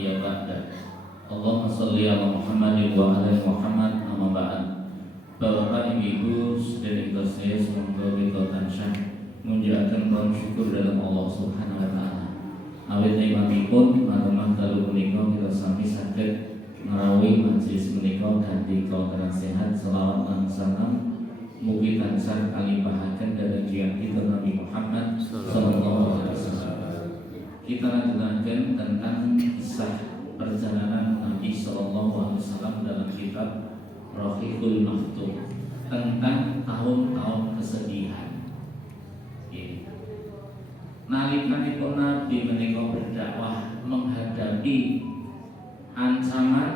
nabiyya ba'da. Allahumma sholli ala Muhammadin wa ala Muhammad amma ba'd. Bapak Ibu sedherek sedaya semoga kita tansah munjulaken puji syukur dalam Allah Subhanahu wa taala. Awit nikmatipun maremah dalu punika kita sami saged ngrawuhi majelis menika kanthi kawenangan sehat selawat lan salam mugi tansah kalimpahaken dhateng kita Nabi Muhammad sallallahu alaihi wasallam. Kita lanjutkan tentang kisah perjalanan Nabi sallallahu alaihi wasallam dalam kitab Rahiqul Maktum tentang tahun-tahun kesedihan. Nalikanipun Nabi menika berdakwah menghadapi ancaman,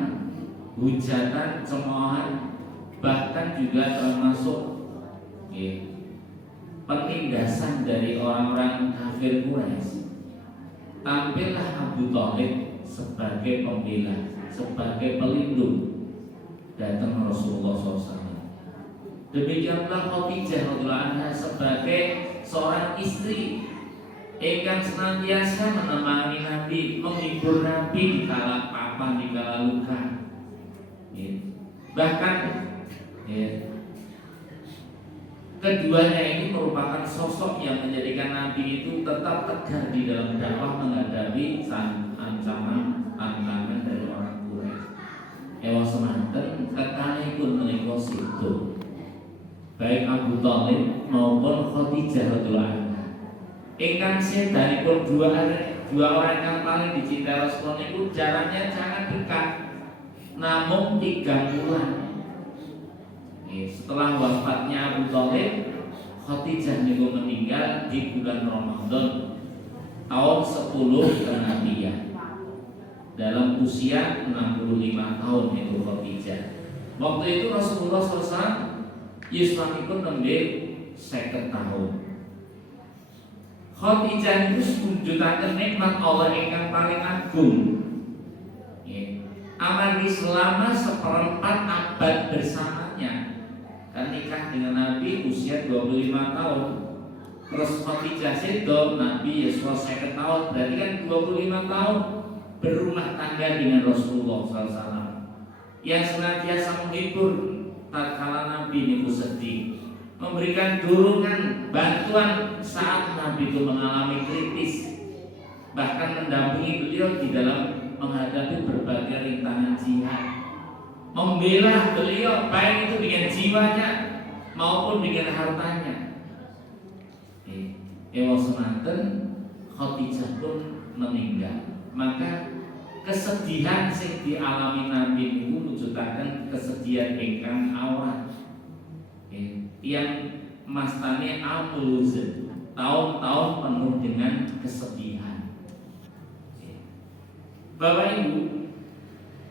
hujatan, cemoohan, bahkan juga termasuk penindasan dari orang-orang kafir Quraisy. Tampillah Abu Thalib sebagai pembela, sebagai pelindung datang Rasulullah SAW. Demikianlah Khadijah radhiyallahu anha sebagai seorang istri yang senantiasa menemani Nabi, menghibur Nabi di kala papa, di kala luka. Bahkan keduanya ini merupakan sosok yang menjadikan Nabi itu tetap tegar di dalam dakwah menghadapi ancaman tantangan dari orang Quraisy. Ewa semanten kekalipun menika situ. Baik Abu Thalib maupun Khadijah radhiyallahu anha. Ingkang sedanipun dua orang yang paling dicintai Rasulullah itu jaraknya sangat dekat. Namun 3 bulan. Setelah wafatnya Abu Thalib, Khadijah niku meninggal di bulan Ramadan tahun 10 kenabian. Dalam usia 65 tahun itu Khadijah. Waktu itu Rasulullah SAW yuswanipun nembe 50 tahun. Khadijah itu munjutaken nikmat Allah ingkang paling agung. Amargi selama 1/4 abad bersamanya. Kan nikah dengan Nabi usia 25 tahun. Terus Khadijah sedo Nabi Yesus 50 tahun, berarti kan 25 tahun berumah tangga dengan Rasulullah SAW. Yang senantiasa menghibur tatkala Nabi niku sedih, memberikan dorongan, bantuan saat Nabi itu mengalami kritis, bahkan mendampingi beliau di dalam menghadapi berbagai rintangan jihad. Membela beliau baik itu dengan jiwanya maupun dengan hartanya. Ewa semanten Khadijah pun meninggal. Maka kesedihan sing dialami Nabi itu mujudaken kesedihan ingkang awrat. Yang mastane amul huzn, tahun-tahun penuh dengan kesedihan. Bapak Ibu,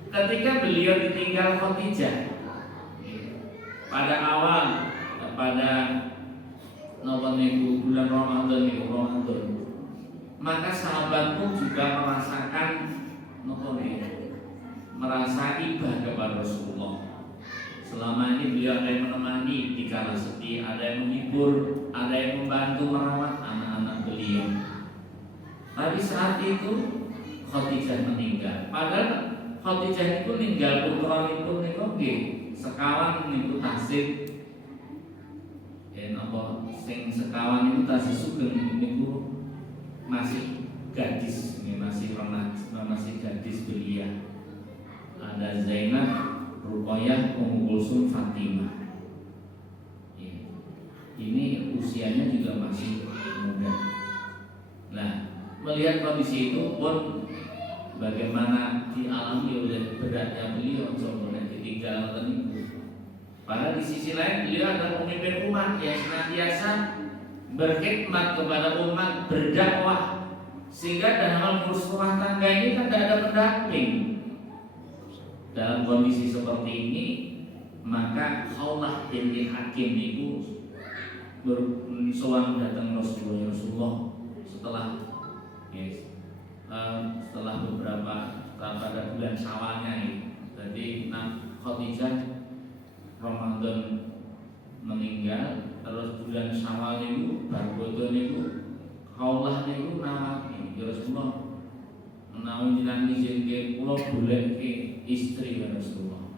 ketika beliau ditinggal Khadijah pada awal pada bulan Ramadan, maka sahabat pun juga merasakan merasa iba kepada Rasulullah. Selama ini beliau ada yang menemani di kala sedih, ada yang menghibur, ada yang membantu merawat anak-anak beliau. Tapi saat itu Khadijah meninggal. Padahal Khadijah itu meninggal putranipun niku nggih sekawan niku tasih. Napa sing sekawan itu tasih sugeng niku masih gadis, masih remaja, masih gadis belia. Ada Zainab, Ruqayyah, Ummu Kulsum, Fatimah. Ini usianya juga masih muda. Nah, melihat kondisi itu pun bagaimana dialami oleh beratnya beliau coba ditinggalkan ibu. Padahal di sisi lain beliau adalah pemimpin umat yang senantiasa berkhidmat kepada umat, berdakwah, sehingga dalam ngurus rumah tangga ini kan tidak ada pendamping. Dalam kondisi seperti ini, maka Khawlah binti Hakim itu bersowan datang Rasulullah setelah beberapa pada bulan Syawalnya ini. Jadi Khadijah Ramadan meninggal, terus bulan Syawal itu baru itu Khawlah itu nama Rasulullah menawi jenengan izinke kula goleke istri ya Rasulullah.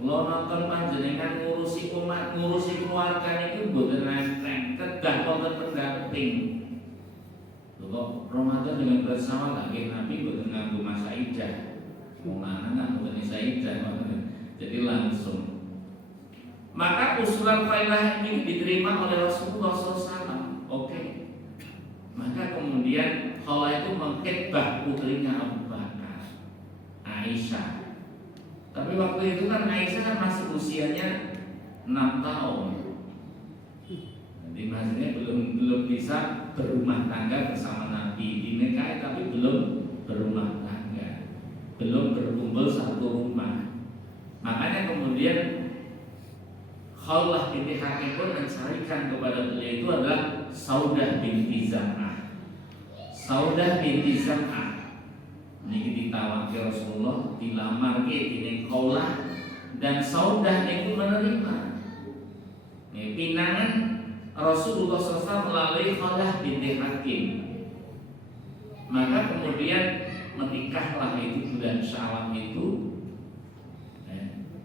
Kula nonton panjenengan ngurusi umat, ngurusi keluarga niku mboten enteng, kedah wonten pendamping. Kok Ramadan dengan bersama lagi Nabi mboten nganggo masa idah. Wong lanang kan mboten isa idah, jadi langsung. Maka usulan failah ini diterima oleh Rasulullah SAW. Oke. Maka kemudian Khala itu mengkhitbah putrinya Abu Bakar, Aisyah. Tapi waktu itu kan Aisyah kan masih usianya 6 tahun. Jadi maksudnya belum bisa berumah tangga bersama Nabi, dinikahi tapi belum berumah tangga, belum berkumpul satu rumah. Makanya kemudian Khallah binti Hakim pun mencarikan kepada beliau itu adalah Saudah binti Zam'ah. Saudah binti Zam'ah niki ditawaki Rasulullah, dilamar ke dening Khallah dan Saudah itu menerima. Pinangan Rasulullah SAW melalui Khallah binti Hakim. Maka kemudian menikahlah itu bulan Syawal itu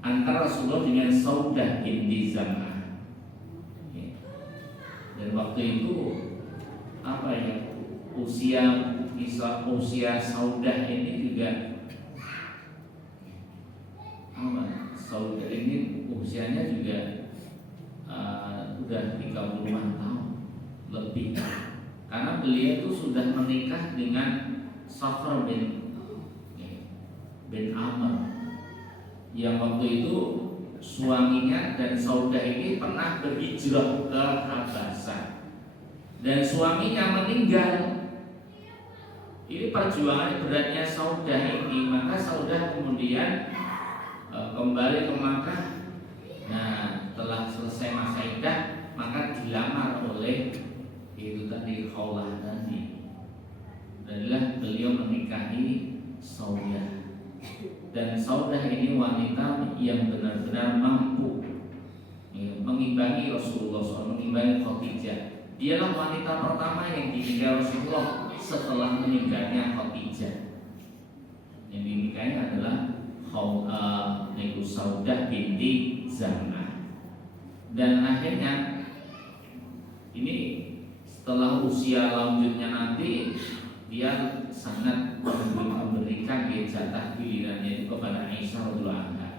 antara Rasulullah dengan Saudah binti Zam'ah. Dan waktu itu apa ya, usia Saudah ini juga Saudah ini usianya juga udah 30-an tahun lebih, karena beliau itu sudah menikah dengan Safar bin Amr yang waktu itu suaminya, dan Saudah ini pernah berhijrah ke Habasah dan suaminya meninggal. Ini perjuangan beratnya Saudah ini, maka Saudah kemudian kembali ke Makkah. Nah, setelah selesai masa iddah maka dilamar oleh itu tadi Khallah tadi. Danilah beliau menikahi Saudah. Dan Saudah ini wanita yang benar-benar mampu mengimbangi Rasulullah SAW, mengimbangi Khadijah. Dialah wanita pertama yang dinikahi Rasulullah setelah meninggalnya Khadijah. Yang dinikahi adalah Saudah binti Zam'ah. Dan akhirnya ini setelah usia lanjutnya nanti dia sangat memberikan jatah gilirannya itu kepada Aisyah radhiyallahu anha.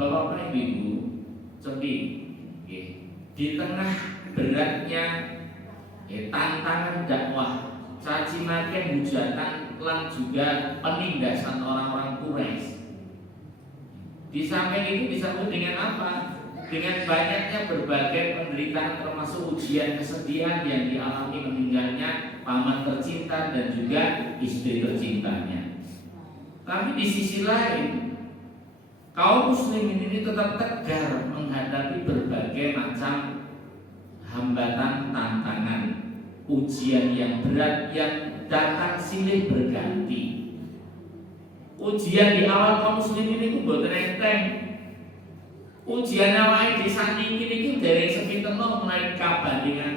Bapak Ibu, cerdik, di tengah beratnya tantangan dakwah, caci maki, hujatan, lan juga penindasan orang-orang Quraisy. Di samping itu disambut dengan apa? Dengan banyaknya berbagai penderitaan, termasuk ujian kesedihan yang dialami meninggalnya paman tercinta dan juga istri tercintanya. Tapi di sisi lain, kaum muslimin ini tetap tegar menghadapi berbagai macam hambatan, tantangan, ujian yang berat yang datang silih berganti. Ujian di awal kaum muslimin itu mboten enteng. Ujian awal di saat ini dari sepinten mulai kabandingan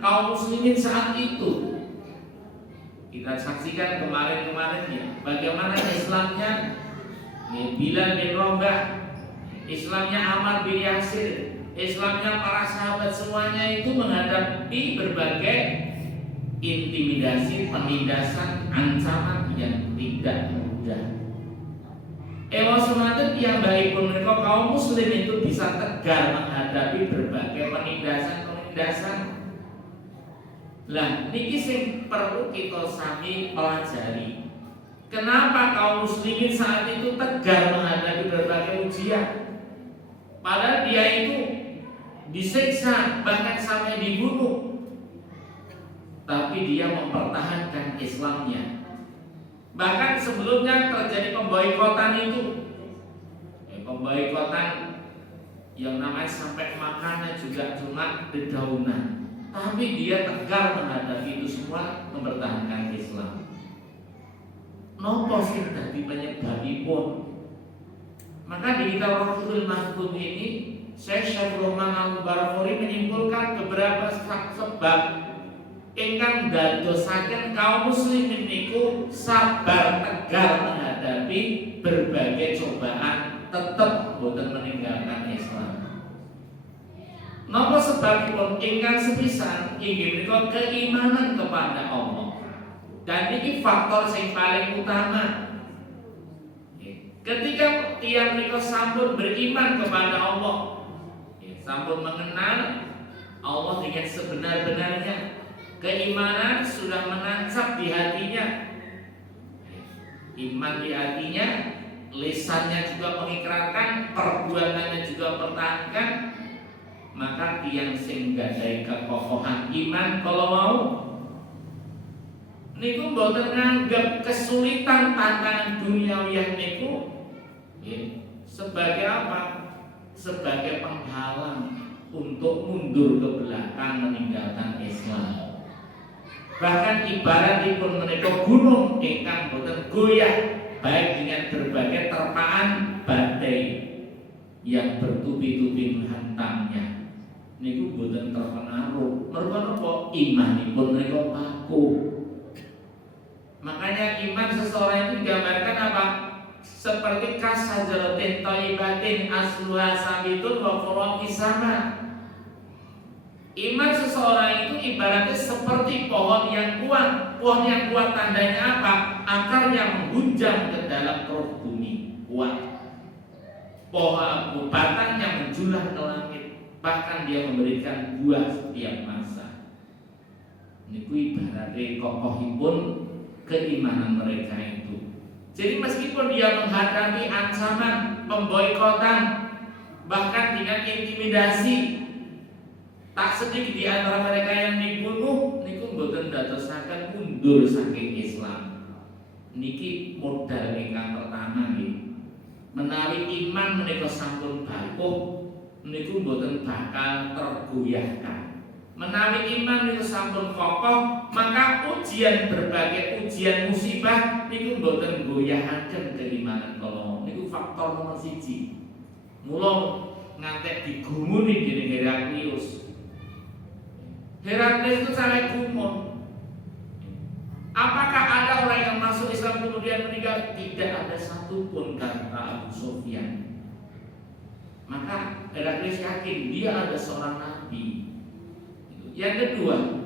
kaum muslimin saat itu. Kita saksikan kemarin ya, bagaimana Islamnya Bilal bin Rabah, Islamnya Ammar bin Yasir, Islamnya para sahabat semuanya itu menghadapi berbagai intimidasi, penindasan, ancaman yang tidak mudah. Ewa semangat yang baik pun mereka kaum muslim itu bisa tegar menghadapi berbagai penindasan. Lah niki sing perlu kita sami pelajari. Kenapa kaum muslimin saat itu tegar menghadapi berbagai ujian? Padahal dia itu disiksa, bahkan sampai dibunuh, tapi dia mempertahankan Islamnya. Bahkan sebelumnya terjadi pemboikotan itu, pemboikotan yang namanya sampai makanan juga cuma dedaunan. Tapi dia tegar menghadapi itu semua, mempertahankan Islam. Nopo sing dadi penyebabipun. Maka di kitab Rasul Mahfud ini Syekh Syarul Rahman Al-Barafuri menyimpulkan beberapa sebab ingkang dadosaken kaum muslimin niku sabar tegar menghadapi berbagai cobaan, tetap boten meninggalkan Islam. Napa sebabipun ingkang sepisan inggih menika keimanan kepada Allah. Dan ini faktor yang paling utama. Ketika tiang menika sampun beriman kepada Allah, sampun mengenal Allah dengan sebenar-benarnya, keimanan sudah menancap di hatinya. Iman di hatinya, lisannya juga mengikrarkan, perbuatannya juga pertahankan, maka tiang sing gadai kekokohan iman kalau mau niku mboten nganggep kesulitan tantangan duniawi niku sebagai apa? Sebagai penghalang untuk mundur ke belakang meninggalkan Islam. Bahkan ibaratipun menika gunung ingkang boten goyah baik dengan berbagai terpaan badai yang bertubi-tubi menghantamnya. Niku boten terpengaruh. Mergo napa? Imanipun menika pakuh. Makanya iman seseorang itu digambarkan apa? Seperti kasajaratin thayyibatin asluha sabitun wa furu'i sama. Iman seseorang itu ibaratnya seperti pohon yang kuat. Pohon yang kuat tandanya apa? Akarnya menghunjam ke dalam perut bumi, kuat. Pohon batangnya menjulang ke langit. Bahkan dia memberikan buah setiap masa. Niku ibaratnya kokohipun keimanan mereka itu. Jadi meskipun dia menghadapi ancaman, pemboikotan, bahkan dengan intimidasi, tak sedikit di antara mereka yang dibunuh, niku mboten dadosaken mundur saking Islam. Niki modal ingkang pertama nggih. Menawi iman menika sampun bakuh, niku mboten bakal tergoyahkan. Menawi iman niku sampun kokoh, maka ujian berbagai ujian musibah niku mboten goyahaken keimanan kala. Niku faktor nomor 1. Mula ngantek digumuni dening Heraklius. Heraklius itu sangat gumun. Apakah ada orang yang masuk Islam kemudian meninggal? Tidak ada satupun, kata Abu Sufyan. Maka Heraklius yakin dia ada seorang nabi. Yang kedua,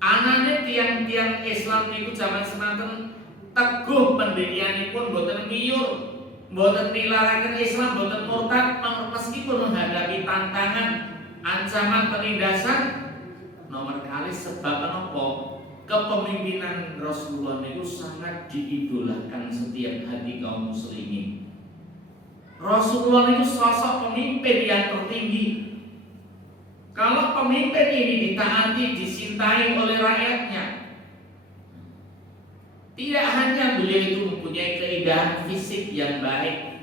anane tiang-tiang Islam niku zaman semanten teguh pendirianipun boten miyur, boten nilaraken Islam, boten murtad meskipun menghadapi tantangan, ancaman penindasan. Nomor kali sebab menapa? Kepemimpinan Rasulullah niku sangat diidolakan setiap hati kaum muslimin. Rasulullah niku sosok pemimpin yang tertinggi. Kalau pemimpin ini ditaati, dicintai oleh rakyatnya, tidak hanya beliau itu mempunyai keindahan fisik yang baik,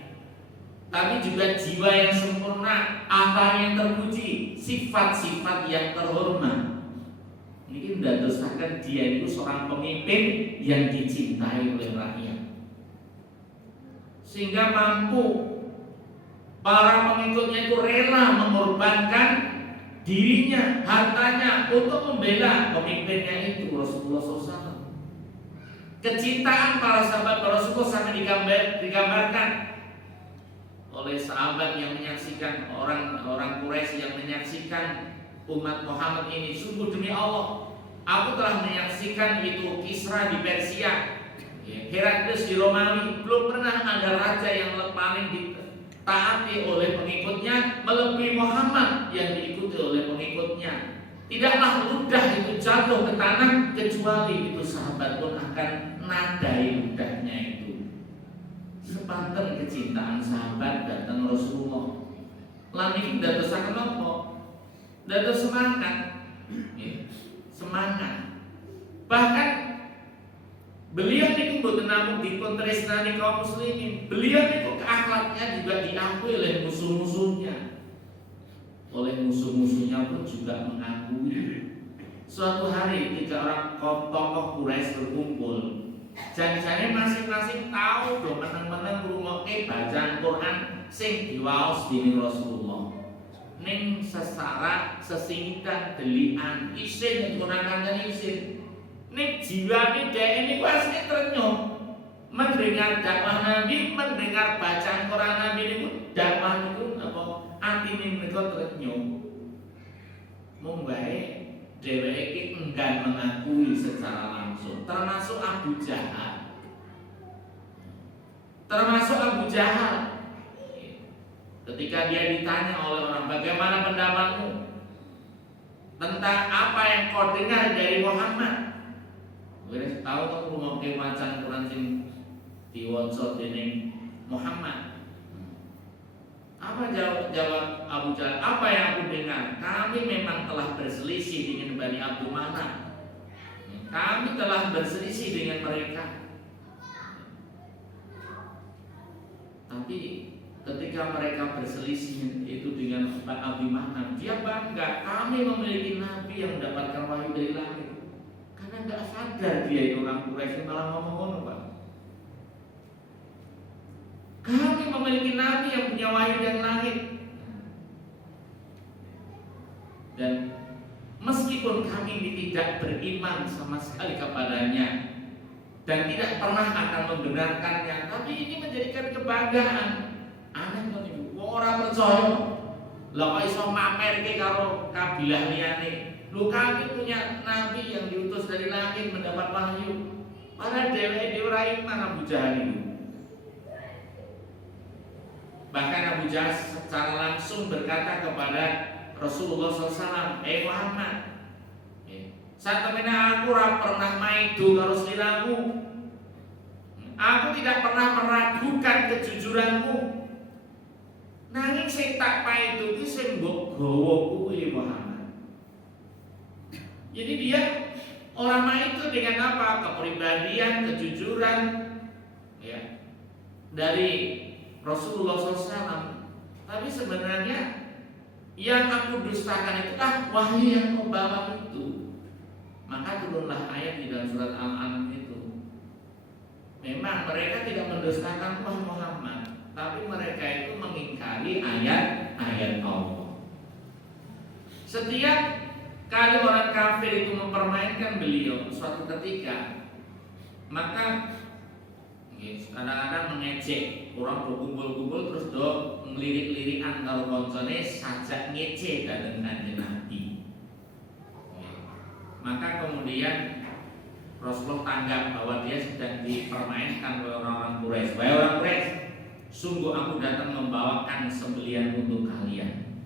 tapi juga jiwa yang sempurna, akhlak yang terpuji, sifat-sifat yang terhormat. Ini mendadosaken dia itu seorang pemimpin yang dicintai oleh rakyat, sehingga mampu para pengikutnya itu rela mengorbankan dirinya, hartanya untuk membela pemimpinnya itu Rasulullah SAW. Kecintaan para sahabat Rasulullah sampai digambarkan oleh sahabat yang menyaksikan, orang Quraisy yang menyaksikan umat Muhammad ini. Sungguh demi Allah, aku telah menyaksikan itu Kisra di Persia, Heraklius di Romawi. Belum pernah ada raja yang paling ditaati oleh pengikutnya melebihi Muhammad yang diikuti oleh pengikutnya. Tidaklah ludah itu jatuh ke tanah kecuali itu sahabat pun akan nadai ludahnya itu. Sepanten kecintaan sahabat datang Rasulullah. Lan iki dadosaken apa? Dados semangat. Semangat. Bahkan beliau niku mboten namung dipun tresnani kaum muslimin, beliau niku akhlaknya juga diakui oleh musuh-musuhnya. Oleh musuh-musuhnya pun juga mengakui. Suatu hari ketika orang tokoh Quraisy berkumpul, jangan-jangan masing-masing tahu do meneng-meneng ngrungokke bacaan Quran sing diwaos dening Rasulullah. ning sesara sesingitan delian isin gunakan isin ning jiwane dhek niku asline trenyuh mendengar dakwah Nabi, mendengar bacaan Quran Nabi niku dakwah niku apa atine menika trenyuh mung bae dheweke iki enggan mengakui secara langsung termasuk Abu Jahal. Ketika dia ditanya oleh orang, bagaimana pendapatmu tentang apa yang kau dengar dari Muhammad? Wis tahu to rumoke macan Quran sing diwaca dening Muhammad. Apa jawab Abu Jahal? Apa yang aku dengar? Kami memang telah berselisih dengan Bani Abdul Manaf. Kami telah berselisih dengan mereka. Tapi ketika mereka berselisih itu dengan Abi Manaf, dia bangga, kami memiliki Nabi yang mendapatkan wahyu dari langit. Karena nggak sadar dia itu orang Quraisy malah ngomong-ngomong, Pak. Kami memiliki Nabi yang punya wahyu dari langit. Dan meskipun kami ini tidak beriman sama sekali kepadanya dan tidak pernah akan membenarkannya, tapi ini menjadikan kebanggaan. Aneh kan itu, orang percaya lah kok iso mamerke karo kabilah liyane. Lu kami punya nabi yang diutus dari langit mendapat wahyu. Padahal dheweke ora iman Abu Jahal itu. Bahkan Abu Jahal secara langsung berkata kepada Rasulullah SAW, Muhammad, saat temene aku ora pernah maido karo sliramu. Aku tidak pernah meragukan kejujuranmu. Nanging sing tak paido iki sing mbok gawa kuwi Muhammad. Jadi dia orang itu dengan apa? Kepribadian, kejujuran ya dari Rasulullah SAW. Tapi sebenarnya yang aku dustakan itulah wahyu yang kau bawa itu. Maka turunlah ayat di dalam surat Al-An'am itu. Memang mereka tidak mendustakan Muhammad, tapi mereka itu mengingkari ayat-ayat Allah. Setiap kali orang kafir itu mempermainkan beliau suatu ketika, maka kadang-kadang mengejek, orang berkumpul-kumpul terus do ngelirik-lirikan kalau koncone sajak ngecek dan Kanjeng Nabi. Maka kemudian Rasulullah tanggap bahwa dia sedang dipermainkan oleh orang-orang Quraisy. Wahai orang Quraisy, sungguh aku datang membawakan sembelian untuk kalian.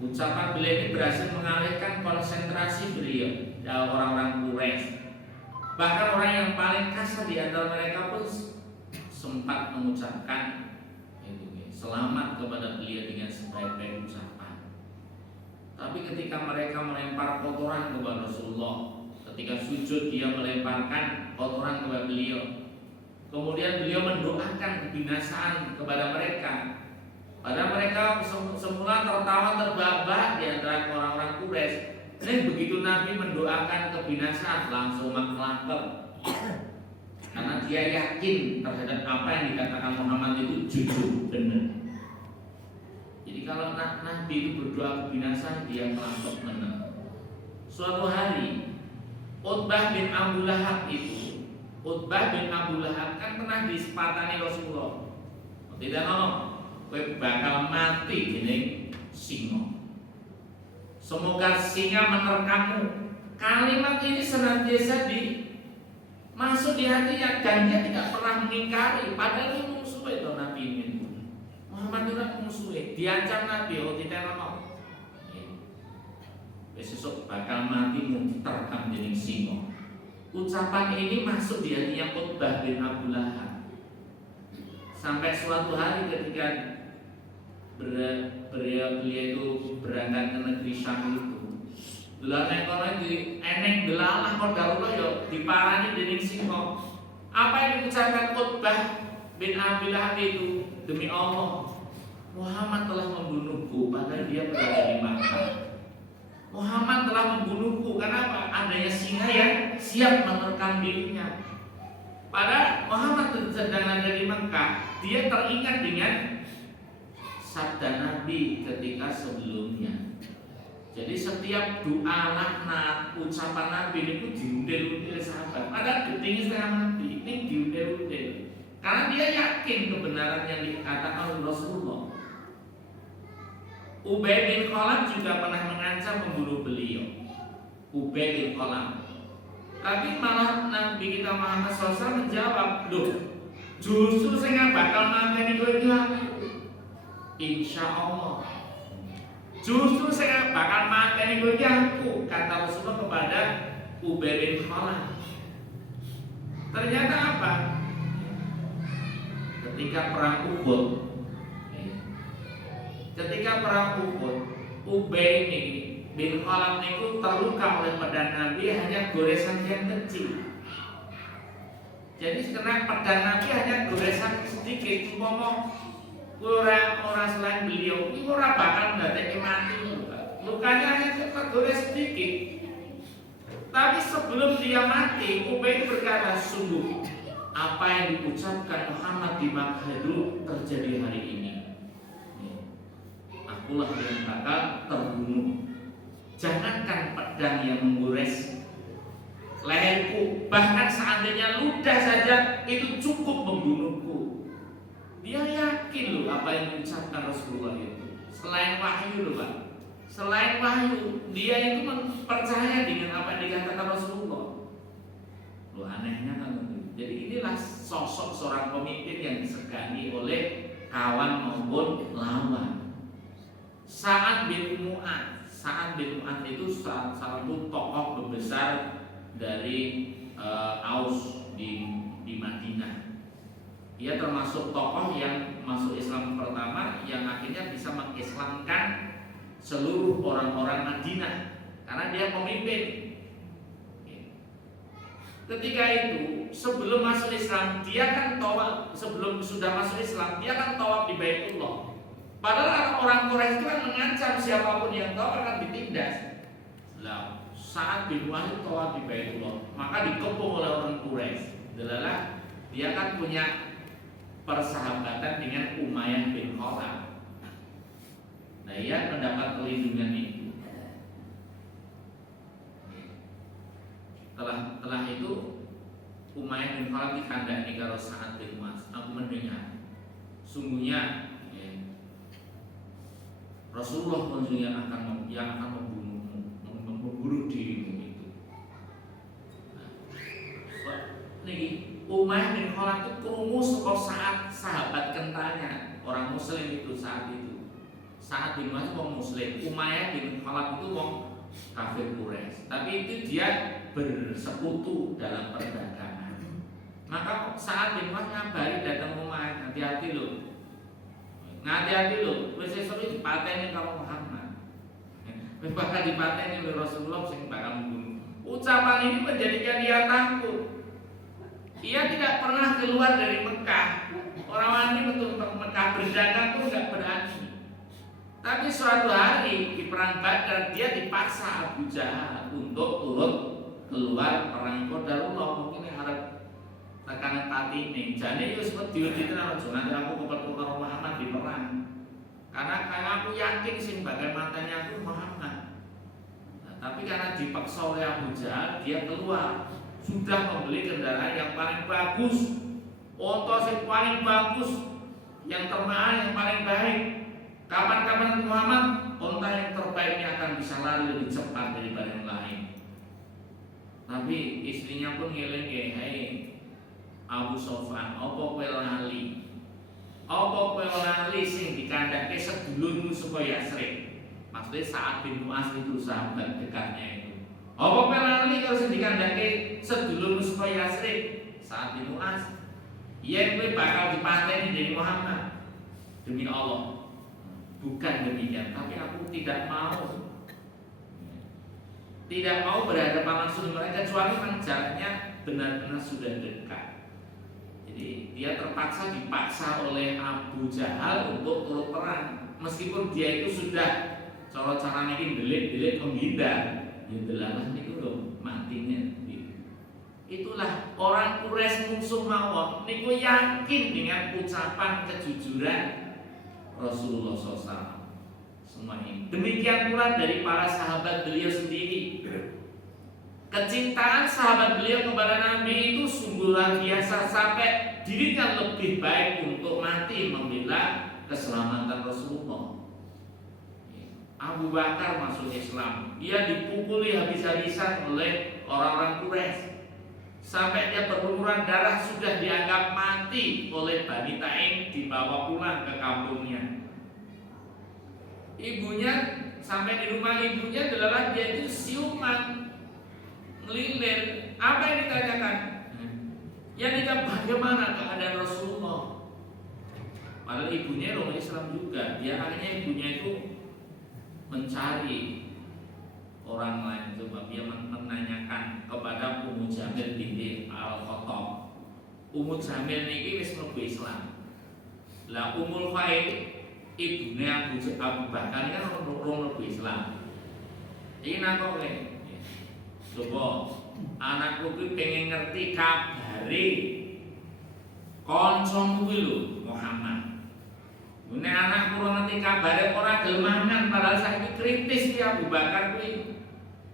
Ucapan beliau ini berhasil mengalihkan konsentrasi beliau dari orang-orang Quraisy. Bahkan orang yang paling kasar di antara mereka pun sempat mengucapkan selamat kepada beliau dengan sebaik-baik ucapan. Tapi ketika mereka melempar kotoran kepada Rasulullah, ketika sujud dia melemparkan kotoran kepada beliau. Kemudian beliau mendoakan kebinasaan kepada mereka. Padahal mereka semula tertawa terbahak-bahak di antara orang-orang Quraisy. Dan begitu Nabi mendoakan kebinasaan langsung maklakep. Karena dia yakin terhadap apa yang dikatakan Muhammad itu jujur, benar. Jadi kalau Nabi itu berdoa kebinasaan, dia kelakep benar. Suatu hari Utbah bin Abu Lahab kan pernah disepatani Rasulullah. Tidak kowe bakal mati dening singa. Semoga singa menerkammu. Kalimat ini senantiasa masuk di hatinya dan dia tidak pernah mengingkari. Padahal ini musuh itu Nabi ini. Muhammad itu musuh, diancam Nabi, tidak mau. Besok bakal mati diterkam dening singa. Ucapan ini masuk di hatinya Utbah bin Abu Lahab. Sampai suatu hari ketika beliau itu berangkat ke negeri Syam itu, delane kono di eneng delalah qadarullah yo diparani dening singa. Apa yang diucapkan Utbah bin Abu Lahab itu? Demi Allah, Muhammad telah membunuhku padahal dia berada di Makkah. Muhammad telah membunuhku karena apa? Adanya singa yang siap menerkam dirinya. Padahal Muhammad sedang ada di Mekah, dia teringat dengan sabda Nabi ketika sebelumnya. Jadi setiap doa laknat, ucapan Nabi itu diundel-undel sahabat. Padahal gedenya setengah mati, ini diundel-undel. Karena dia yakin kebenaran yang dikatakan oleh Rasulullah. Ubay bin Khalaf juga pernah mengancam membunuh beliau. Ubay bin Khalaf. Tapi malah Nabi kita Muhammad SAW menjawab, loh, justru saya bakal mati kowe iki aku. Insya Allah. Justru saya bakal mati kowe iki aku, kata Rasulullah kepada Ubay bin Khalaf. Ternyata apa? Ketika perang Uhud, Ubay bin Khalaf itu terluka oleh pedang Nabi hanya goresan yang kecil. Jadi kena pedang Nabi hanya goresan sedikit. Ngomong orang selain beliau ini orang bakal nggak mati. Lukanya hanya tergores sedikit. Tapi sebelum dia mati, Ubay berkata, sungguh apa yang diucapkan Muhammad di Makkah itu terjadi hari ini. Akulah yang bakal terbunuh. Jangankan pedang yang menggores leherku, bahkan seandainya ludah saja itu cukup membunuhku. Dia yakin loh apa yang diucapkan Rasulullah itu. Selain wahyu loh Pak. Selain wahyu, dia itu percaya dengan apa yang dikatakan Rasulullah. Loh anehnya kan. Jadi inilah sosok seorang pemimpin yang disegani oleh kawan maupun lawan. Sa'ad bin Mu'adz itu salah satu tokoh terbesar dari Aus di Madinah. Dia termasuk tokoh yang masuk Islam pertama yang akhirnya bisa mengislamkan seluruh orang-orang Madinah karena dia pemimpin. Ketika itu sebelum masuk Islam dia kan tawaf, sebelum sudah masuk Islam dia kan tawaf di Baitullah. Padahal orang Quraisy itu kan mengancam siapapun yang tawaf akan ditindas. Lah, saat bin Wahid tawaf di Baitullah, maka dikepung oleh orang Quraisy. Delalah dia kan punya persahabatan dengan Umayyah bin Khalaf. Nah, ia mendapat perlindungan itu. Setelah itu Umayyah bin Khalaf dikandani karo Sa'ad bin Mu'adz. Aku mendengar sungguhnya Rasulullah pun yang akan membunuhmu, membunuh dirimu itu. Nih Umayyah bin Khalaf itu krungu saka sahabat kentanya orang Muslim itu saat itu. Saat bin Mu'adz wong Muslim, Umayyah bin Khalaf itu wong kafir Quraisy. Tapi itu dia bersekutu dalam perdagangan. Maka saat bin Mu'adz ngabari datang Umayyah, hati-hati loh. Hati-hati loh, wis esuk dipateni karo Muhammad. Wis bakal dipateni oleh Rasulullah sing bakal membunuh. Ucapan ini menjadikan dia takut. Ia tidak pernah keluar dari Mekah. Orang wani betul Mekah berdagang itu enggak berani. Tapi suatu hari di perang Badar dia dipaksa Abu Jahal untuk turut keluar perang Qadarullah. Mungkin harap tekanan pati ini. Jadi itu seperti itu nanti aku kebetulan karo Muhammad di perang. Karena aku yakin sih bagaimana aku Muhammad. Nah, tapi karena dipaksa oleh Abu Jahal dia keluar. Sudah membeli kendaraan yang paling bagus, otos yang paling bagus, yang termahal, yang paling baik. Kapan-kapan Muhammad, onta yang terbaiknya akan bisa lari lebih cepat daripada yang lain. Tapi istrinya pun ngeling, hei Abu Sofyan, opo kowe lali? Opo kowe lali sing dikandake sedulurmu supaya Yasrib? Maksudnya Sa'ad bin Mu'adz itu sahabat dekatnya itu. Opo kowe lali kalau sing dikandake sedulurmu supaya Yasrib? Sa'ad bin Mu'adz. Yen kowe bakal dipateni dening Muhammad. Demi Allah. Bukan demikian, tapi aku tidak mau berhadapan langsung dengan mereka kecuali memang jaraknya benar-benar sudah dekat. Jadi dia dipaksa oleh Abu Jahal untuk turut perang, meskipun dia itu sudah cara ini delik menghindar. Ya delalah niku lho matinya. Itulah orang Quraisy musuh mawon niku yakin dengan ucapan kejujuran Rasulullah SAW. Semua ini. Demikian pula dari para sahabat beliau sendiri. Kecintaan sahabat beliau kepada Nabi itu sungguh luar biasa, sampai dirinya lebih baik untuk mati membela keselamatan Rasulullah. Abu Bakar masuk Islam, dia dipukuli habis-habisan oleh orang-orang Quraisy. Sampai dia berlumuran darah, sudah dianggap mati oleh Bani Taim, dibawa pulang ke kampungnya. Ibunya, sampai di rumah ibunya adalah dia itu siuman, ngelilir. Apa yang ditanyakan? Yang ditanya bagaimana keadaan Rasulullah. Padahal ibunya orang Islam juga. Dia akhirnya ibunya itu mencari orang lain, coba dia menanyakan kepada Ummu Jamil binti Al-Khattab. Ummu Jamil niki wis mlebu Islam. Lah Ummul Khair ibune Abu Bakar ini kan orang mlebu Islam. Iki nakoke. Coba anakku ki pengen ngerti kabare kancamu kuwi lho, Muhammad. Nek anak kurang ngerti kabare ora gelem mangan, padahal saiki kritis ki Abu Bakar kuwi.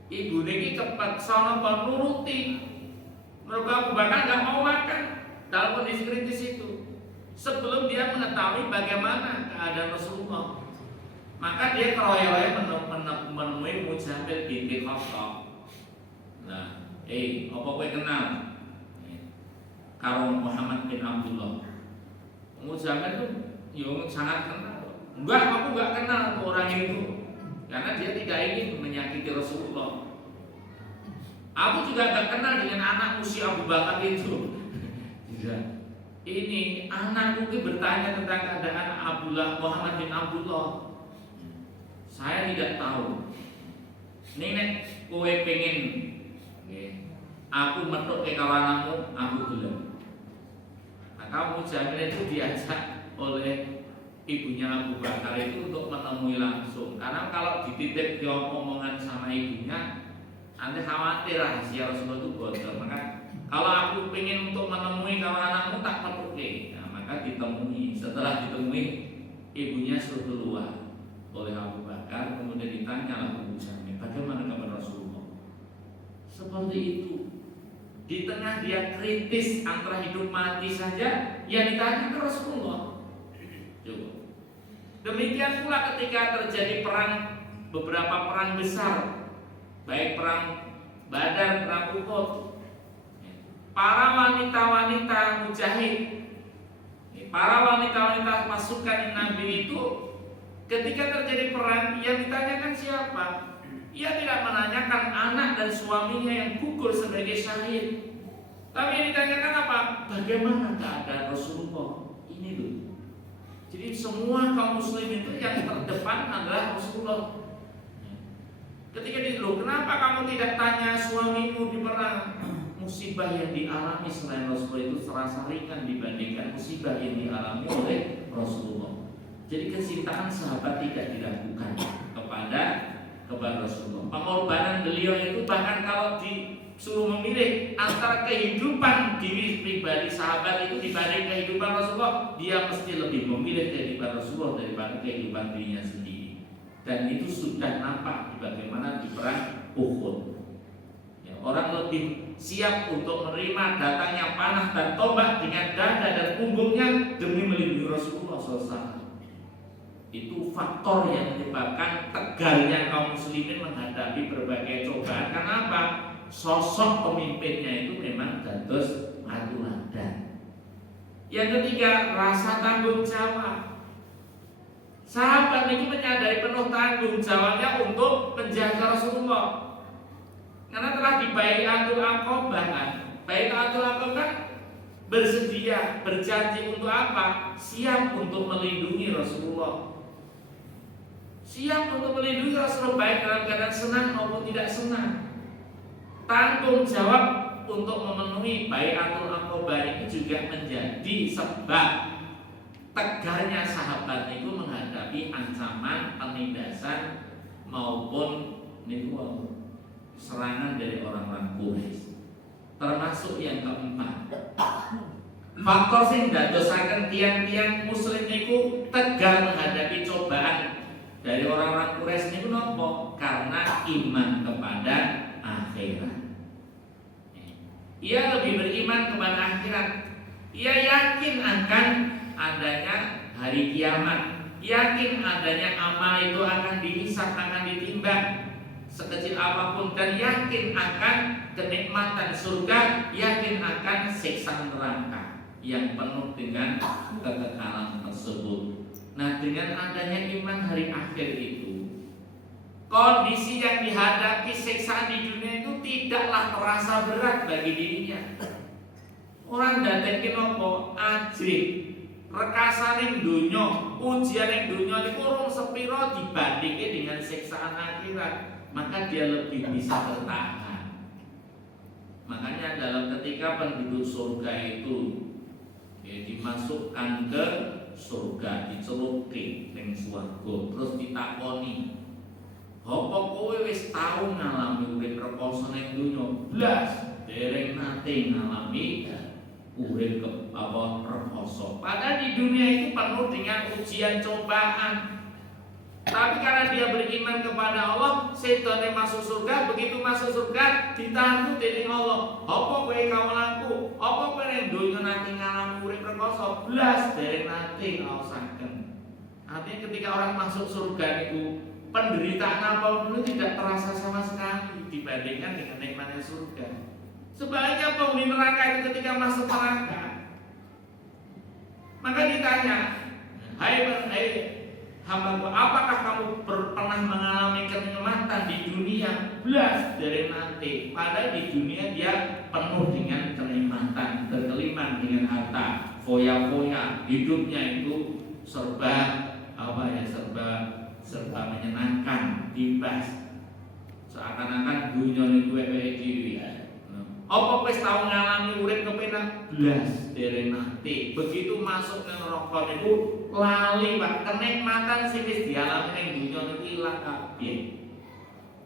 Ibune iki kepeksa napa nuruti. Mergo Abu Bakar enggak mau makan dalam kondisi kritis itu. Sebelum dia mengetahui bagaimana keadaan Rasulullah, maka dia keroyokan menemui Mujamil binti Khattab. Nah, apa kowe kenal karo Muhammad bin Abdullah? Mujamil itu yo sangat kenal. Enggak, aku enggak kenal orang itu. Karena dia tidak ingin menyakiti Rasulullah. Aku juga enggak kenal dengan anak usia Abu Bakar itu. Tidak. Ini anakku ini bertanya tentang keadaan Abdullah, Muhammad bin Abdullah. Saya tidak tahu. Nek kowe pengen aku metuk ke kawananmu, aku gelem. Nah, kamu Jamil itu diajak oleh ibunya Abu Bakar itu untuk menemui langsung. Karena kalau dititip dia omongan sama ibunya, nanti khawatir rahasia Rasulullah itu bocor. Maka kalau aku pengen untuk menemui kawananmu tak petuke, nah, maka ditemui. Setelah ditemui, ibunya suruh keluar oleh Abu Bakar. Kemudian ditanya Abu Jamil, bagaimana kabar Rasulullah? Seperti itu. Di tengah dia kritis antara hidup mati saja, yang ditanya ke Rasulullah. Coba. Demikian pula ketika terjadi beberapa perang besar, baik perang Badar, perang Uhud, para wanita-wanita mujahid, para wanita-wanita pasukan Nabi itu, ketika terjadi perang, yang ditanyakan siapa? Ia tidak menanyakan anak dan suaminya yang gugur sebagai syahid, tapi yang ditanyakan apa? Bagaimana keadaan Rasulullah? Ini loh. Jadi semua kaum muslim itu yang terdepan adalah Rasulullah. Ketika ditanya, kenapa kamu tidak tanya suamimu di perang? Musibah yang dialami selain Rasulullah itu terasa ringan dibandingkan musibah yang dialami oleh Rasulullah. Jadi kecintaan sahabat tidak dilakukan kepada Rasulullah. Pengorbanan beliau itu bahkan kalau disuruh memilih antara kehidupan diri pribadi sahabat itu dibanding kehidupan Rasulullah, dia mesti lebih memilih kehidupan Rasulullah daripada kehidupan dirinya sendiri. Dan itu sudah nampak bagaimana di perang Uhud. Ya, orang lebih siap untuk menerima datangnya panah dan tombak dengan dada dan punggungnya demi melindungi Rasulullah SAW. Itu faktor yang menyebabkan tegarnya kaum muslimin menghadapi berbagai cobaan. Kenapa? Sosok pemimpinnya itu memang dados teladan. Yang ketiga, rasa tanggung jawab. Sahabat ini menyadari penuh tanggung jawabnya untuk menjaga Rasulullah. Karena telah Bai'atul Aqabah kan. Bai'atul Aqabah kan bersedia, berjanji untuk apa? Siap untuk melindungi Rasulullah. Siap untuk melindungi Rasulullah baik dalam keadaan senang maupun tidak senang. Tanggung jawab untuk memenuhi Bai'atul Aqabah ini juga menjadi sebab tegarnya sahabat itu menghadapi ancaman penindasan maupun serangan dari orang-orang Quraisy. Termasuk yang keempat, faktor sing ndadosaken tiang-tiang muslim niku tegar menghadapi cobaan dari orang-orang Quraisy niku napa? Karena iman kepada akhirat. Ia lebih beriman kepada akhirat. Ia yakin akan adanya hari kiamat. Yakin adanya amal itu akan dihisab, akan ditimbang sekecil apapun, dan yakin akan kenikmatan surga, yakin akan siksa neraka yang penuh dengan kekekalan tersebut. Nah, dengan adanya iman hari akhir itu, kondisi yang dihadapi siksaan di dunia itu tidaklah terasa berat bagi dirinya. Orang dadekke nopo ajrih rekasane dunya, ujian yang dunia itu urung sepiro dibandingke dengan siksaan akhirat, maka dia lebih bisa bertahan. Makanya dalam ketika penduduk surga itu dimasukkan ke surga, dicelupi ning swarga, terus ditakoni, "Apa kowe wis tau ngalami urip rekoso ning dunya?" Blas, dereng nate ngalami urip rekoso. Padahal di dunia itu penuh dengan ujian cobaan. Tapi karena dia beriman kepada Allah, setone masuk surga. Begitu masuk surga, ditangguh dening Allah. Apa kowe kawulaku? Apa kowe ning donya nanti ngalami urip rekoso? Blas dereng nate ngaosaken. Artinya ketika orang masuk surga itu, penderitaan apapun itu tidak terasa sama sekali dibandingkan dengan nikmatnya surga. Sebaliknya penghuni neraka itu ketika masuk neraka, maka ditanya, hai hambaku, apakah kamu pernah mengalami kenikmatan di dunia? Blas dari nanti. Padahal di dunia dia penuh dengan kenikmatan, berkeliman dengan harta, foya-foya, hidupnya itu serba menyenangkan, bebas. Seakan-akan dunia niku wewe dhewe. Apa wis tau ngalami urip kepenak? Blas dereng nate. Begitu masuk ke neraka niku lali Pak, kenikmatan sing wis dialami ning dunya niku ilang kabeh.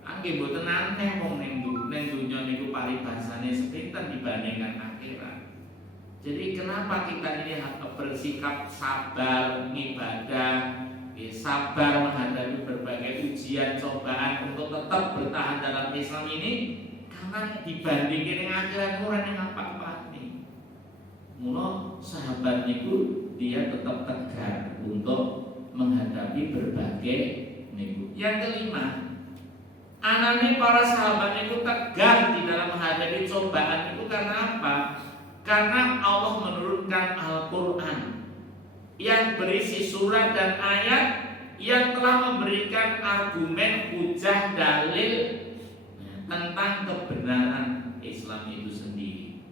Nggih mboten aneh wong ning dunya niku paribasane sepinten dibandingkan akhirat. Jadi kenapa kita ini bersikap sabar ibadah, sabar menghadapi berbagai ujian cobaan untuk tetap bertahan dalam Islam ini? Karena dibandingkan dengan akhirat orang yang apa-apa nih. Mula sahabat niku dia tetap tegar untuk menghadapi berbagai niku. Yang kelima, anane para sahabat niku tegar di dalam menghadapi cobaan itu karena apa? Karena Allah menurunkan Al-Quran yang berisi surat dan ayat yang telah memberikan argumen, hujah, dalil tentang kebenaran Islam itu sendiri.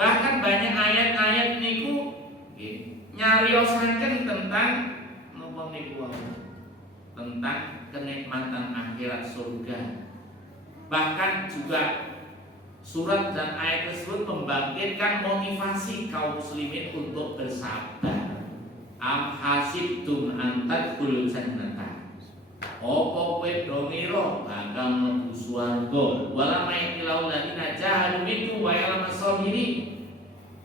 Bahkan banyak ayat-ayat niku nyariosaken tentang napa niku tentang kenikmatan akhirat surga. Bahkan juga surat dan ayat tersebut membangkitkan motivasi kaum muslimin untuk bersabar. Am hasibtum an tadkhulul jannata. Opo kowe do ngira bakal mlebu swarga? Wala ma'ilau ladina jahadu minkum wa ya'lamus sabirin.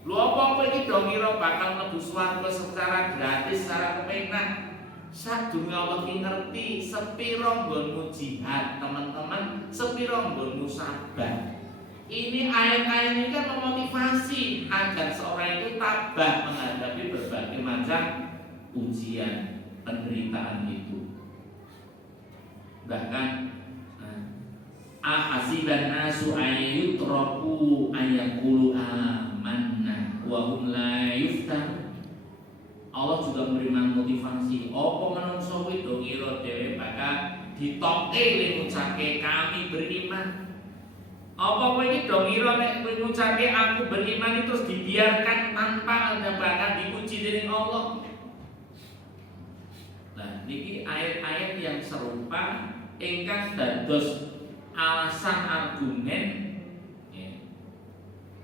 Lho apa kowe iki do ngira bakal mlebu swarga secara gratis, secara kepenak? Sadurunge Allah ki ngerti sepiro nggonmu jihad, teman-teman, sepiro nggonmu sabar. Ini ayat-ayat ini kan memotivasi agar seorang itu tabah menghadapi berbagai macam ujian, penderitaan itu. Bahkan ahasiban nasu ayyutraku ayyaqulu amanna wa hum la yuftan. Allah juga memberikan motivasi. Apa manungsa kuwi do ngira dhewe bakal ditokke ning ngucapke kami beriman. Apa kowe iki do ngira nek kowe ngucapke aku beriman terus dibiarkan tanpa ada bakal diuji dening Allah. Nah, niki ayat-ayat yang serupa ingkang dados alasan argumen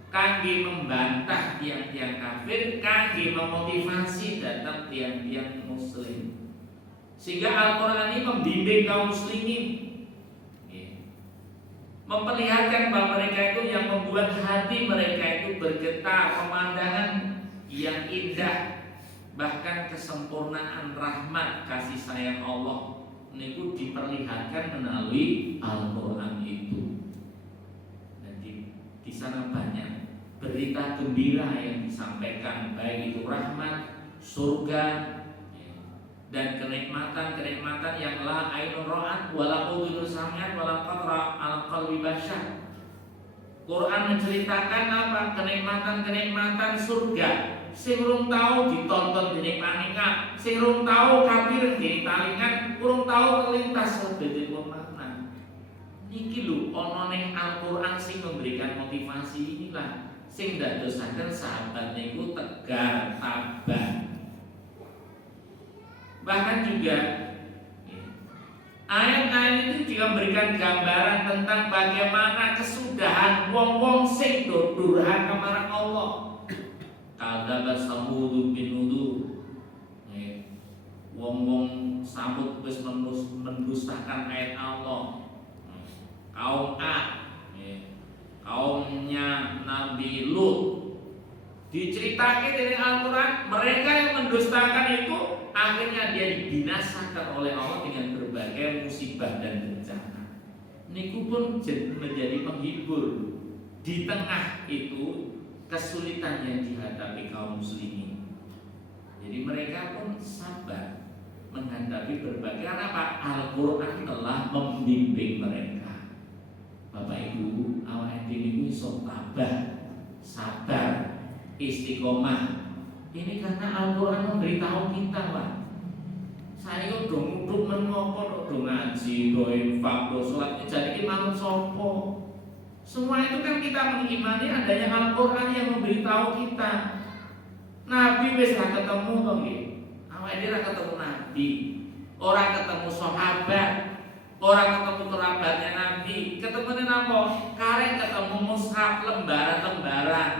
kangge membantah tiang-tiang kafir, kangge memotivasi datang tiang-tiang muslim. Sehingga Al-Qur'an ini membimbing kaum muslimin, memperlihatkan bahwa mereka itu yang membuat hati mereka itu bergetar, pemandangan indah, bahkan kesempurnaan rahmat kasih sayang Allah niku diperlihatkan melalui Al-Qur'an itu. Jadi di sana banyak berita gembira yang disampaikan, baik itu rahmat, surga, dan kenikmatan-kenikmatan yang la ainun ra'at wala udhun sami'at wala qatra al qalbi basyar. Quran menceritakan apa? Kenikmatan-kenikmatan surga. Sing urung tahu ditonton dening panika, sing urung tahu kafir dening talingan, urung tahu kelintas sebete makna. Niki lho ana ning Al-Qur'an sing memberikan motivasi inilah sing ndadosaken sahabat niku tegar, tabah. Bahkan juga ayat-ayat itu juga memberikan gambaran tentang bagaimana kesudahan wong-wong sing durhaka marang Allah. Kadzdzaba Samud bin Nudzur. Wong-wong Samud wis mendustakan ayat Allah. Kaum A, kaumnya Nabi Lut. Diceritakan dari Al-Qur'an, mereka yang mendustakan itu akhirnya dia dibinasakan oleh Allah dengan berbagai musibah dan bencana. Niku pun menjadi penghibur di tengah itu kesulitan yang dihadapi kaum muslimin. Jadi mereka pun sabar menghadapi berbagai, karena apa? Al-Qur'an telah membimbing mereka. Bapak Ibu, awak dhewe iso tabah, sabar, istiqomah. Ini karena Al-Qur'an memberitahu kita, Pak. Saya udah nguduk mengopo, udah ngaji, udah infak, udah sholat, jadi manut sopo. Semua itu kan kita mengimani adanya Al-Qur'an yang memberitahu kita. Nabi wis ra ketemu to nggih. Awake dhewe ra ketemu Nabi. Orang ketemu sahabat, orang ketemu kerabatnya Nabi. Ketemune napa? Karek ketemu mushaf lembaran-lembaran.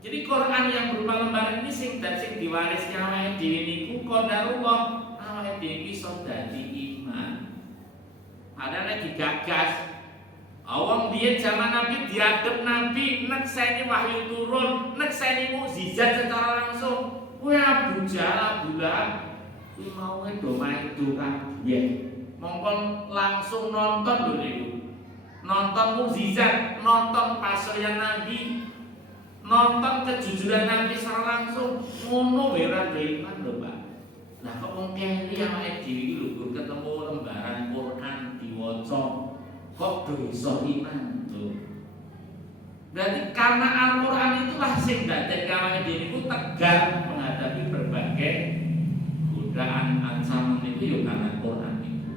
Jadi Quran yang berupa lembaran ini sing diwarisnya awake dhewe niku qadarullah, awake dhewe iso dadi iman. Padahal digagas awang dia zaman Nabi diadep Nabi, nek saiki wahyu turun, nek saiki mukjizat secara langsung. Kuwi Abu Jahal, Abu Lahab, kuwi mau do maido kabeh. Mongkon langsung nonton lho niku. Nonton mukjizat, nonton pasuryan Nabi, nonton kejujuran Nabi secara langsung. Ngono wae ra iman lho, Pak. Lah kok wong kene awake dhewe iki lho ketemu lembaran Quran diwaca kok bisa iman tuh. Berarti karena Al-Qur'an itulah sing dadekake awake dhewe niku tegar menghadapi berbagai godaan ancaman itu ya karena Quran itu.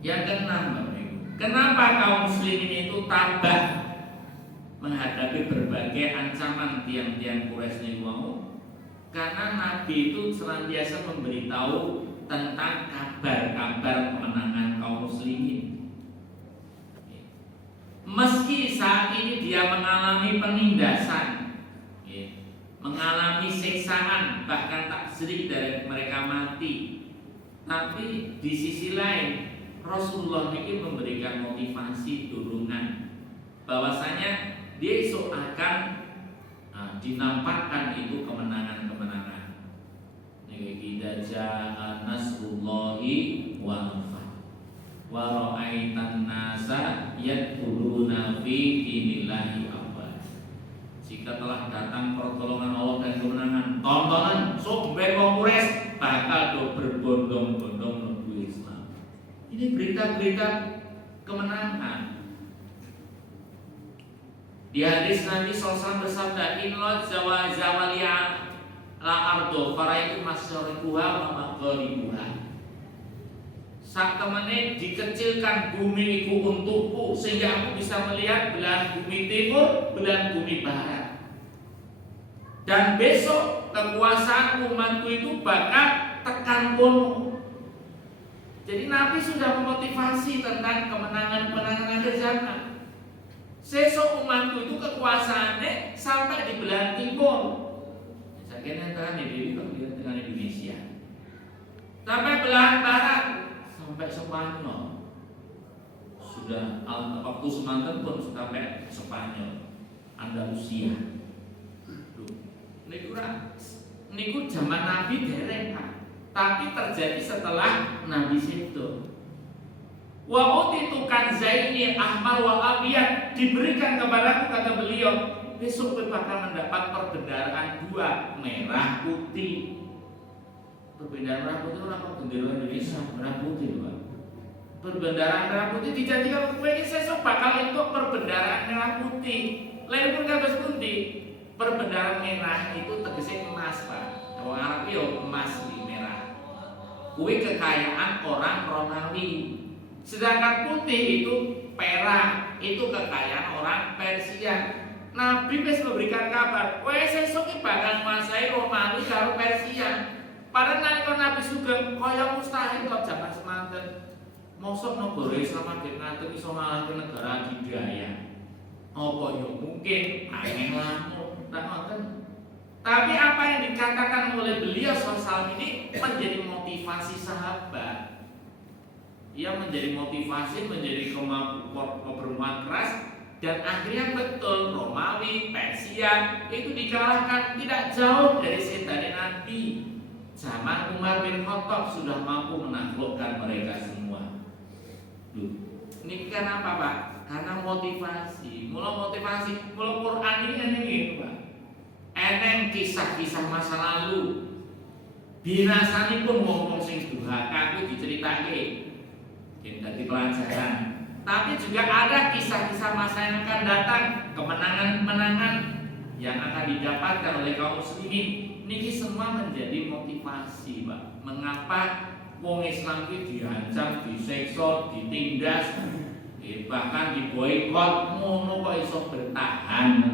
Yang keenam, Bapak Ibu, kenapa kaum muslimin itu tabah menghadapi berbagai ancaman tiang-tiang Quraisy niku mau? Karena Nabi itu senantiasa memberitahu tentang kabar-kabar kemenangan kaum muslimin. Meski saat ini dia mengalami penindasan, mengalami siksaan, bahkan tak sedikit dari mereka mati, tapi di sisi lain Rasulullah ini memberikan motivasi dorongan bahwasanya dia esok akan dinampakkan itu kemenangan-kemenangan. Idza jaa nasrullahi wal wa ra'aitan nasa yadkhuluna fi dinillahi afwaj. Jika telah datang pertolongan Allah dan kemenangan, tontonan sumber wong Quraisy bakal do berbondong-bondong menuju Islam. Ini berita-berita kemenangan. Di hadis Nabi SAW bersabda, "Inna zawaliya la ardo faraitu masyariquha wa magharibuha." Saat temannya dikecilkan bumi itu untukku, sehingga aku bisa melihat belahan bumi timur, belahan bumi barat. Dan besok kekuasaan umatku itu bakal tekan kono. Jadi Nabi sudah memotivasi tentang kemenangan-kemenangan akhir zaman. Sesok umatku itu kekuasaannya sampai di belahan timur. Saya kira antara ini dengan Indonesia. Sampai belahan barat, sampai Spanyol. Sudah waktu semantan pun sampai Spanyol, Andalusia. niku zaman Nabi dereng Pak. Tapi terjadi setelah Nabi situ. Wa utitu kanzaini ahmar wa abyad, diberikan kepadaku kata beliau, besok bakal mendapat perbendaharaan dua, merah putih. Perbendaharaan merah putih orang kok bendera Indonesia merah putih Pak. Perbendaharaan merah putih dijanjikan kowe iki sesuk bakal entuk perbendaharaan merah putih. Lain pun kados pundi? Perbendaharaan merah itu tegese emas Pak. Wong Arab yo emas iki merah. Kuwi kekayaan orang Romawi. Sedangkan putih itu perak, itu kekayaan orang Persia. Nabi wis memberikan kabar, kowe sesuk iki bakal nguasai Romawi karo Persia. Padahal nalika Nabi sugeng kaya mustahil kok jaman semanten. Mosok negara Islam ngaten iso ngalahke negara adidaya. Apa ya mungkin angin lamun tak ngoten. Tapi apa yang dikatakan oleh beliau SAW ini menjadi motivasi sahabat. Ia menjadi motivasi, menjadi kebermuatan keras, dan akhirnya betul Romawi, Persia itu dikalahkan tidak jauh dari setan Nabi. Zaman Umar bin Khattab sudah mampu menaklukkan mereka semua. Ini kenapa Pak? Karena motivasi. Mula Quran ini kan ini Pak. Eneng kisah-kisah masa lalu. Binasani pun ngomong sing durhaka kuwi diceritake. Jadi pelajaran. Tapi juga ada kisah-kisah masa yang akan datang, kemenangan-kemenangan yang akan didapatkan oleh kaum muslimin. Niki semua menjadi motivasi, Pak. Mengapa wong Islam itu diancam, diseksa, ditindas, bahkan diboikot, ngono kok iso bertahan.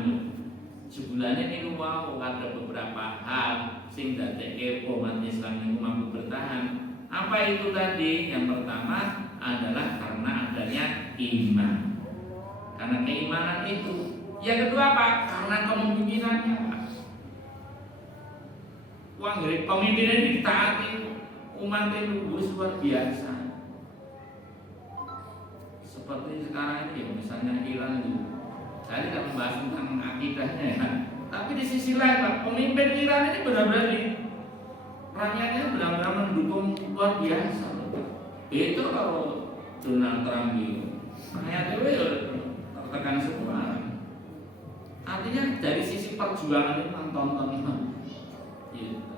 Sebulannya niku mau ada beberapa hal sing dadekke umat Islam niku mampu bertahan. Apa itu tadi? Yang pertama adalah karena adanya iman. Karena keimanan itu. Yang kedua Pak, karena kepemimpinannya Pak. Wah, pemimpinnya ditaati umat itu luar biasa. Seperti sekarang ini ya, misalnya Iran itu. Saya tidak membahas tentang akidahnya ya. Tapi di sisi lain Pak, pemimpin Iran ini benar-benar rakyatnya benar-benar mendukung luar biasa. Itu kalau Donald Trump itu rakyat itu ya tertekan semua. Artinya dari sisi perjuangan itu tonton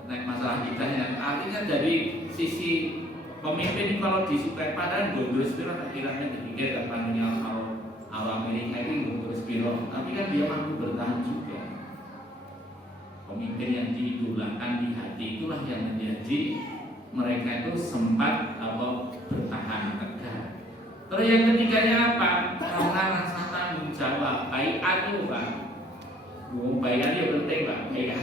naik masalah kita ya. Artinya dari sisi pemimpin kalau disukai padahal gondos itu akhirnya dipikir kapannya kalau Amerika itu gondos biro, tapi kan dia mampu bertahan juga. Pemimpin yang diidolakan di hati itulah yang menjadi mereka itu sempat bertahan tegak. Terus yang ketiganya apa? Karena rasa tanggung jawab. Baiat itu Pak. Baiat itu penting Pak. Baiat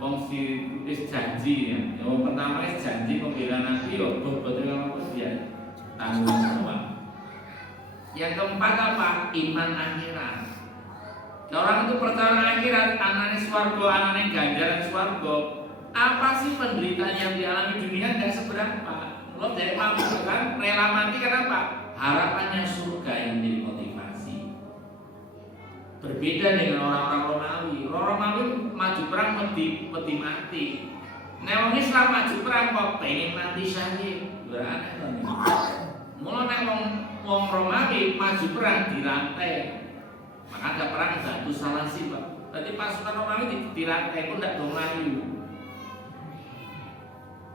wong si tulis janji ya. Yang pertama is janji pembela Nabi yo betul kalau dia tanggung jawab. Yang keempat apa? Iman akhirat. Orang itu percaya akhirat, anane swarga, anane ganjaran swarga. Apa sih penderitaan yang dialami dunia enggak seberapa. Lo dari mampu kan rela mati kenapa? Harapannya surga yang menjadi motivasi. Berbeda dengan orang-orang Romawi. Orang Romawi maju perang mati mati. Nek wong Islam maju perang kok pengen mati syahid. Berane to. Mula nek wong Romawi maju perang dirantai. Maka ada perang Batu Salasi Pak. Tadi pasukan Romawi dirantai pun tidak melayu.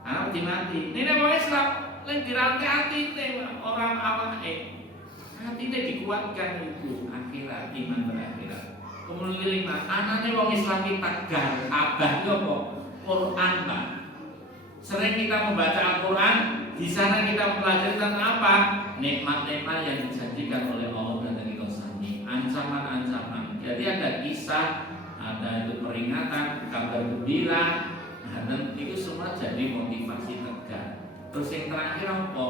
Anak mati. Ini orang Islam lain dirantai hati orang awam hati dikuatkan itu akhirat iman berakhirat. Kemudian 5 anaknya orang Islam kita tegar abah itu apa? Quran Pak. Sering kita membaca Al-Quran, di sana kita mempelajari tentang apa? Nikmat-nikmat yang dijanjikan oleh Allah dan dari Rasulnya. Ancaman-ancaman. Jadi ada kisah, ada itu peringatan, kabar gembira. Dan itu semua jadi motivasi tegak. Terus yang terakhir apa?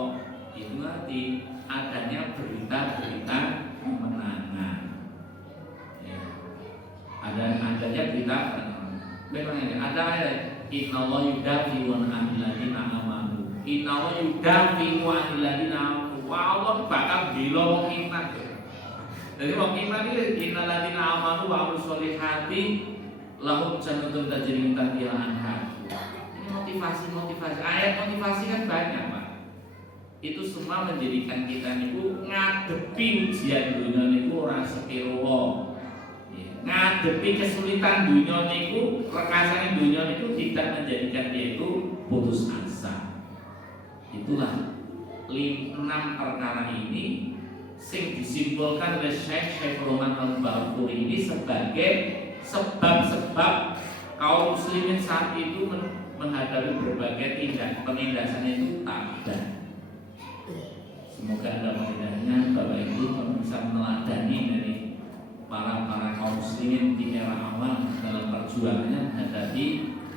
Itu nanti adanya berita-berita kemenangan. Ya. Adanya berita kemenangan. Ada innallaha yudafi'u 'anil ladzina amanu. Innallaha yudafi'u 'anil ladzina amanu. Wa Allah bakal bela wong iman. Jadi wong iman iki innal ladzina amanu wa amilus sholihati lahum jannatun tajri min tahtiha anhar. Ini motivasi, ayat motivasi kan banyak Pak. Itu semua menjadikan kita niku ngadepi ujian dunia niku ora sepiro. Ngadepi kesulitan dunia niku, rekasane dunia niku tidak menjadikan dia itu putus asa. Itulah 6 perkara ini sing disimbolkan oleh Syekh Roman Al-Balkuri ini sebagai sebab-sebab kaum muslimin saat itu menghadapi berbagai penindasan itu tabah. Semoga ada mudah-mudahan Bapak Ibu bisa meneladani dari para kaum muslimin di era awal dalam perjuangannya menghadapi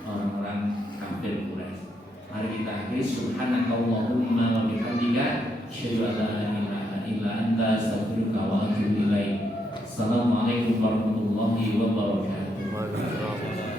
orang-orang kafir Quraisy. Mari kita akhiri subhanakallahumma wa bihamdika asyhadu an la ilaha illa anta astaghfiruka wa atubu ilaik. Assalamualaikum warahmatullahi wabarakatuh.